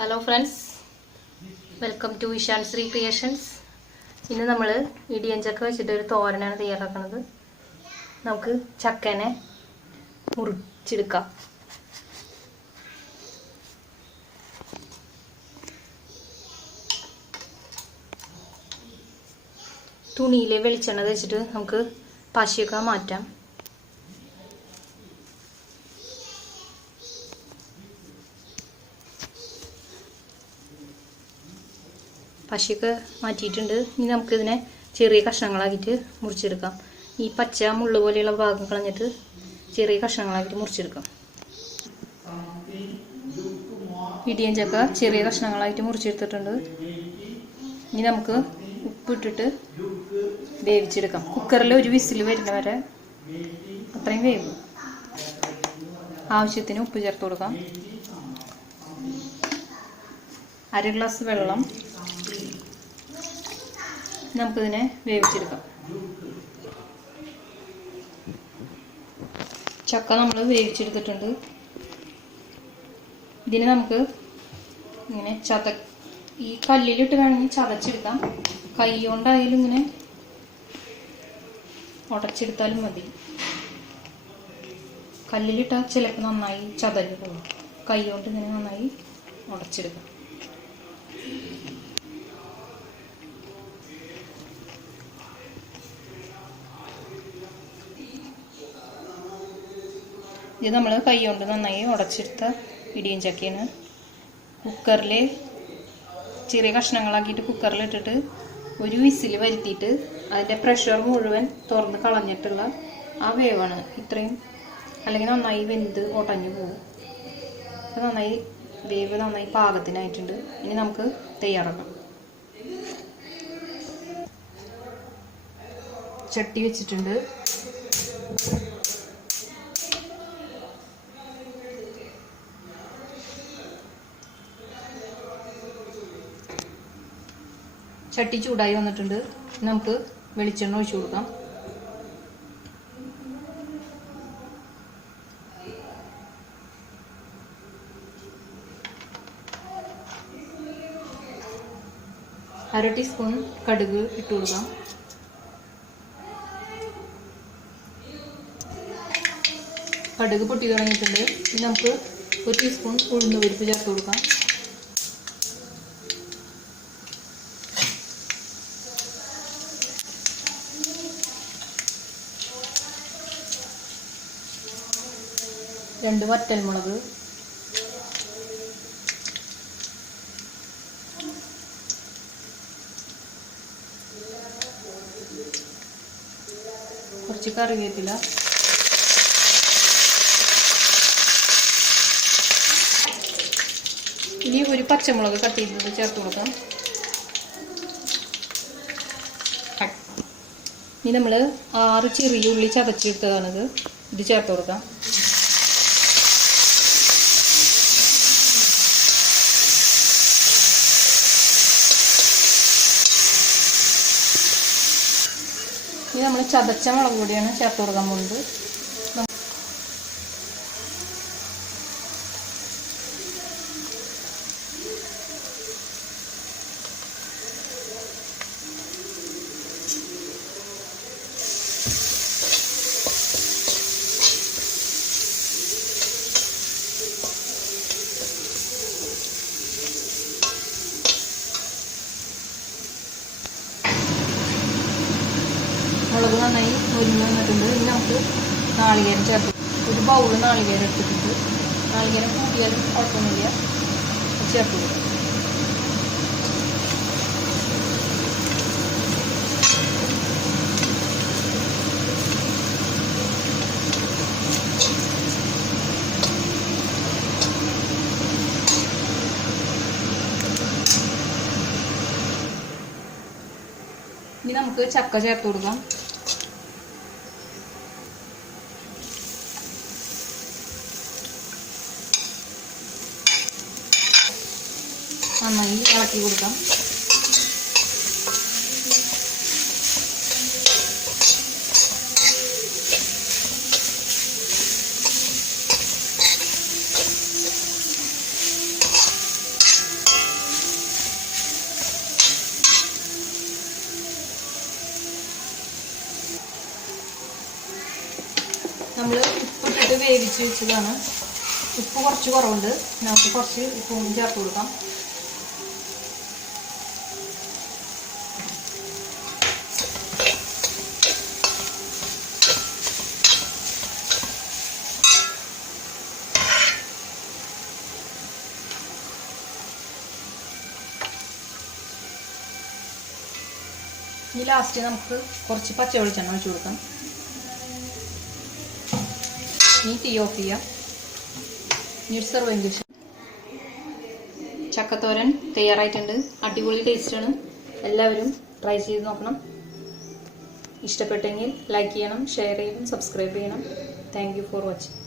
Hello friends, welcome to Vishal Shri creations. ഇന്ന് നമ്മൾ ഇടിയൻ ചക്ക വെച്ചിട്ട് ഒരു തോരനാണ് തയ്യാറാക്കുന്നത്. നമുക്ക് ചക്കനെ മുറിച്ചെടുക്കാം. തുണിയിലെ വെളിച്ചെണ്ണ തേച്ചിട്ട് നമുക്ക് പശയൊക്കെ മാറ്റാം. പശയൊക്കെ മാറ്റിയിട്ടുണ്ട്. ഇനി നമുക്കിതിനെ ചെറിയ കഷ്ണങ്ങളാക്കിയിട്ട് മുറിച്ചെടുക്കാം. ഈ പച്ച മുള്ളു പോലെയുള്ള ഭാഗം കളഞ്ഞിട്ട് ചെറിയ കഷ്ണങ്ങളാക്കിയിട്ട് മുറിച്ചെടുക്കാം. ഇടിയൻ ചക്ക ചെറിയ കഷ്ണങ്ങളായിട്ട് മുറിച്ചെടുത്തിട്ടുണ്ട്. ഇനി നമുക്ക് ഉപ്പിട്ടിട്ട് വേവിച്ചെടുക്കാം. കുക്കറിൽ ഒരു വിസിൽ വരുന്ന വരെ അത്രയും വേവും. ആവശ്യത്തിന് ഉപ്പ് ചേർത്ത് കൊടുക്കാം. 1/2 ഗ്ലാസ് വെള്ളം. നമുക്കിതിനെ വേവിച്ചെടുക്കാം. ചക്ക നമ്മൾ വേവിച്ചെടുത്തിട്ടുണ്ട്. ഇതിനെ നമുക്ക് ഇങ്ങനെ ഈ കല്ലിലിട്ട് വേണമെങ്കിൽ ചതച്ചെടുക്കാം. കൈ കൊണ്ടായാലും ഇങ്ങനെ ഉടച്ചെടുത്താലും മതി. കല്ലിലിട്ടാൽ ചിലപ്പോൾ നന്നായി ചതഞ്ഞു പോകും. കൈ കൊണ്ട് ഇങ്ങനെ നന്നായി ഉടച്ചെടുക്കാം. ഇത് നമ്മൾ കൈ കൊണ്ട് നന്നായി ഉടച്ചെടുത്ത ഇടിയൻ ചക്കയാണ്. കുക്കറിൽ ചെറിയ കഷ്ണങ്ങളാക്കിയിട്ട് കുക്കറിലിട്ടിട്ട് ഒരു വിസിൽ വരുത്തിയിട്ട് അതിൻ്റെ പ്രഷർ മുഴുവൻ തുറന്ന് കളഞ്ഞിട്ടുള്ള ആ വേവാണ് ഇത്രയും. അല്ലെങ്കിൽ നന്നായി വെന്ത് ഉടഞ്ഞു പോകും. അപ്പോൾ വേവ് നന്നായി പാകത്തിനായിട്ടുണ്ട്. ഇനി നമുക്ക് തയ്യാറാക്കാം. ചട്ടി വെച്ചിട്ടുണ്ട്. ചട്ടി ചൂടായി വന്നിട്ടുണ്ട്. നമുക്ക് വെളിച്ചെണ്ണ ഒഴിച്ചു കൊടുക്കാം. അര ടീസ്പൂൺ കടുക് ഇട്ട് കൊടുക്കാം. കടുക് പൊട്ടി തുടങ്ങിയിട്ടുണ്ട്. ഇനി നമുക്ക് 1 ടീസ്പൂൺ ഉഴുന്നുപരിപ്പ് ചേർത്ത് കൊടുക്കാം. രണ്ട് വറ്റൽമുളക്, കുറച്ച് കറിവേപ്പില, ഇനി ഒരു പച്ചമുളക് കട്ട് ചെയ്തത് ചേർത്ത് കൊടുക്കാം. ഇനി നമ്മൾ 6 ചെറിയ ഉള്ളി ചതച്ചെടുത്തതാണിത്. ഇത് ചേർത്ത് കൊടുക്കാം. ഇനി നമ്മൾ ചതച്ച മുളക് പൊടിയാണ് ചേർത്ത് കൊടുക്കാൻ പോകുന്നത്. മുളക് നന്നായി മുരിഞ്ഞ് വന്നിട്ടുണ്ട്. ഇനി നമുക്ക് നാളികേരം ചേർത്ത് ഒരു ബൗൾ നാളികേരം എടുത്തിട്ടുണ്ട്. നാളികേരം കൂട്ടിയാലും കുഴപ്പമൊന്നുമില്ല, ചേർത്ത് കൊടുക്കും. ഇനി നമുക്ക് ചക്ക ചേർത്ത് കൊടുക്കാം. നന്നായി ഇളക്കി കൊടുക്കാം. വേവിച്ച് വെച്ചതാണ്. ഉപ്പ് കുറച്ച് കുറവുണ്ട്, നമുക്ക് കുറച്ച് ഉപ്പും ചേർത്ത് കൊടുക്കാം. ഇനി ലാസ്റ്റ് നമുക്ക് കുറച്ച് പച്ച വെളിച്ചെണ്ണ ഒഴിച്ചു കൊടുക്കാം. ഇനി തീ ഓഫ് ചെയ്യാം. ഇനി സെർവിങ് ഡിഷ്. ചക്കത്തോരൻ തയ്യാറായിട്ടുണ്ട്. അടിപൊളി ടേസ്റ്റാണ്. എല്ലാവരും ട്രൈ ചെയ്ത് നോക്കണം. ഇഷ്ടപ്പെട്ടെങ്കിൽ ലൈക്ക് ചെയ്യണം, ഷെയർ ചെയ്യണം, സബ്സ്ക്രൈബ് ചെയ്യണം. Thank you for watching.